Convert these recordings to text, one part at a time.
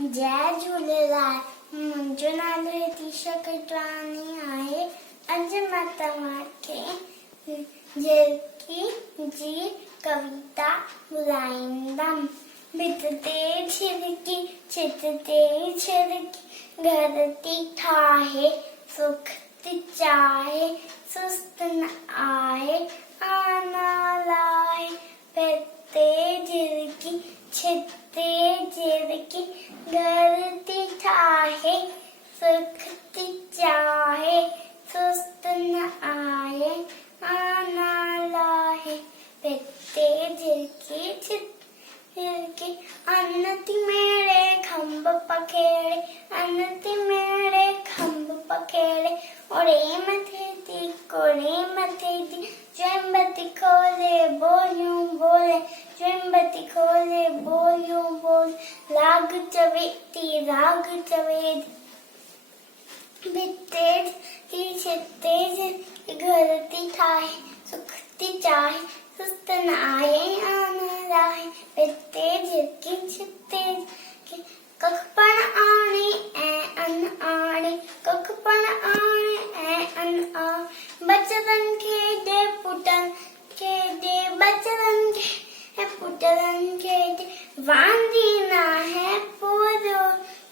जय झूलेलाल। मुंहिंजो नालो हितिशा कटवानी आहे। अॼु मां तव्हांखे झिरकी जी कविता ॿुधाईंदमि। भित ते झिरकी, छित ते झिरकी, घर थी ठाहे, सुख थी चाहे, सुस्त न आहे, आना लाहे। भित ते झिरकी, छित ते झिरकी, घर थी ठाहे, सुख थी चाहे, सुस्त न आए, आना लाहे। भित ते झिरकी, छित झिरकी, अन्न थी मेरे खंभ पखेड़े, अन्न थी मेरे खंभ पखेड़े, ओड़े मथे थी कोड़े मथे थी, चुंबती खोले बोलियूं बोले, चुंबती खोले बोलियूं बोले, लाग चवे थी राग चवे। भित ते झिरकी, छित ते झिरकी, घर थी ठाहे, सुख थी चाहे, सुस्त न आए, आना लाहे। भित ते झिरकी, छित ते झिरकी, कख पण आणे ऐं अन आणे, कख पण आणे ऐं अन आणे, बचड़नि खे ॾे पुटनि खे ॾे, बचड़नि खे पुटनि खे ॾे, वांदी नाहे पूरो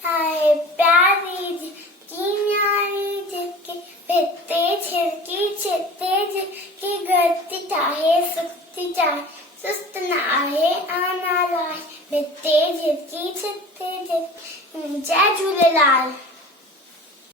आहे, प्यारी झिरकी न्यारी झिरकी। भित ते झिरकी, छित ते झिरकी, घर थी ठाहे, सुख थी चाहे, सुस्त न आहे, आना लाहे। भित ते झिरकी, छित ते झिरकी। जय झूलेलाल।